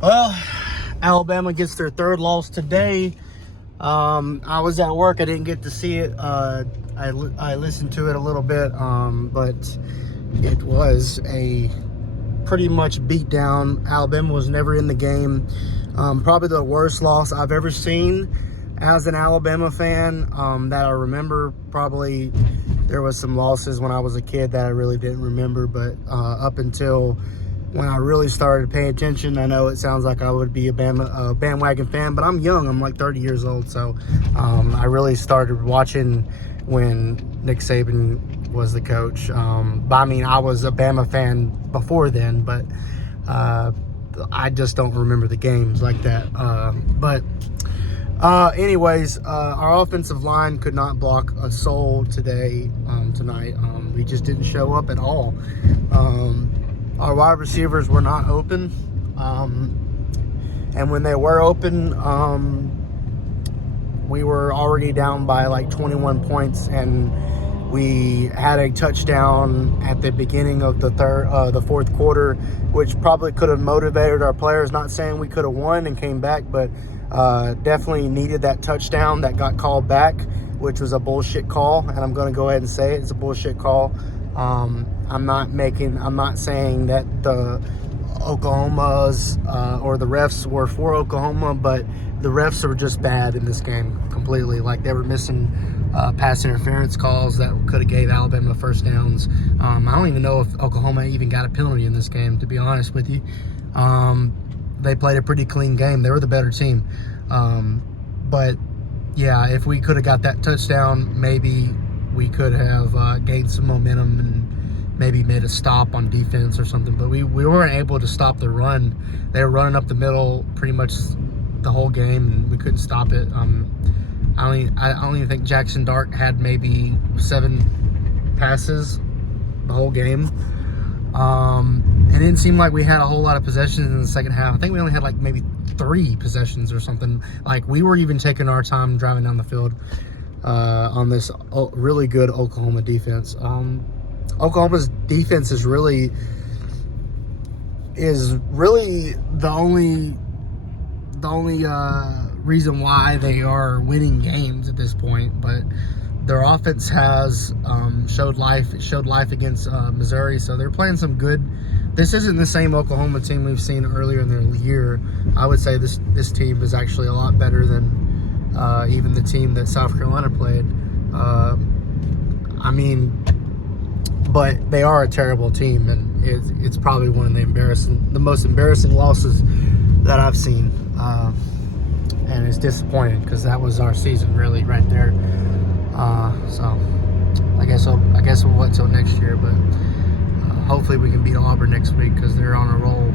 Well, Alabama gets their third loss today. I was at work. I didn't get to see it. I listened to it a little bit, but it was a pretty much beat down. Alabama was never in the game. Probably the worst loss I've ever seen as an Alabama fan that I remember. Probably there was some losses when I was a kid that I really didn't remember, but up until when I really started paying attention, I know it sounds like I would be a bandwagon fan, but I'm young. I'm like 30 years old, so I really started watching when Nick Saban was the coach. But I mean, I was a Bama fan before then, but I just don't remember the games like that. Anyways, our offensive line could not block a soul tonight. We just didn't show up at all. Our wide receivers were not open. And when they were open, we were already down by like 21 points, and we had a touchdown at the beginning of the fourth quarter, which probably could have motivated our players. Not saying we could have won and came back, but definitely needed that touchdown that got called back, which was a bullshit call. And I'm going to go ahead and say it. It's a bullshit call. I'm not saying that the Oklahoma's or the refs were for Oklahoma, but the refs were just bad in this game completely. Like, they were missing pass interference calls that could have gave Alabama first downs. I don't even know if Oklahoma even got a penalty in this game, to be honest with you. They played a pretty clean game. They were the better team. But yeah, if we could have got that touchdown, maybe we could have gained some momentum and maybe made a stop on defense or something. But we weren't able to stop the run. They were running up the middle pretty much the whole game, and we couldn't stop it. I don't even think Jackson Dart had maybe 7 passes the whole game. It didn't seem like we had a whole lot of possessions in the second half. I think we only had like maybe 3 possessions or something. Like, we were even taking our time driving down the field on this really good Oklahoma defense. Oklahoma's defense is really the only reason why they are winning games at this point. But their offense has showed life against Missouri, so they're playing some good. This isn't the same Oklahoma team we've seen earlier in the year. I would say this team is actually a lot better than even the team that South Carolina played. But they are a terrible team, and it's probably one of the most embarrassing losses that I've seen. And it's disappointing because that was our season, really, right there. So I guess we'll wait till next year, but hopefully we can beat Auburn next week because they're on a roll,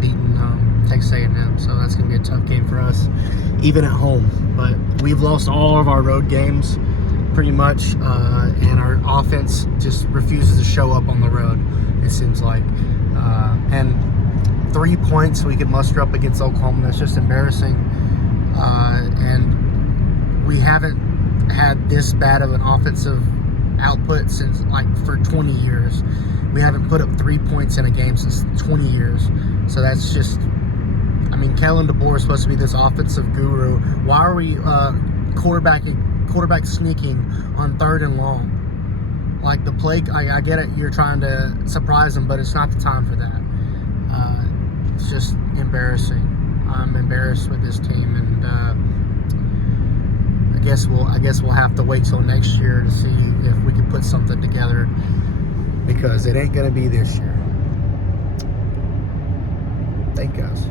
beating Texas A&M. So that's going to be a tough game for us, even at home. But we've lost all of our road games pretty much, and our offense just refuses to show up on the road, it seems like. And 3 points we could muster up against Oklahoma, that's just embarrassing. And we haven't had this bad of an offensive output since, like, for 20 years. We haven't put up 3 points in a game since 20 years. So that's just, I mean, Kellen DeBoer is supposed to be this offensive guru. Why are we quarterback sneaking on 3rd and long? Like, the play, I get it, you're trying to surprise them, but it's not the time for that. It's just embarrassing. I'm embarrassed with this team, and I guess we'll have to wait till next year to see if we can put something together, because it ain't gonna be this year. Thank you, guys.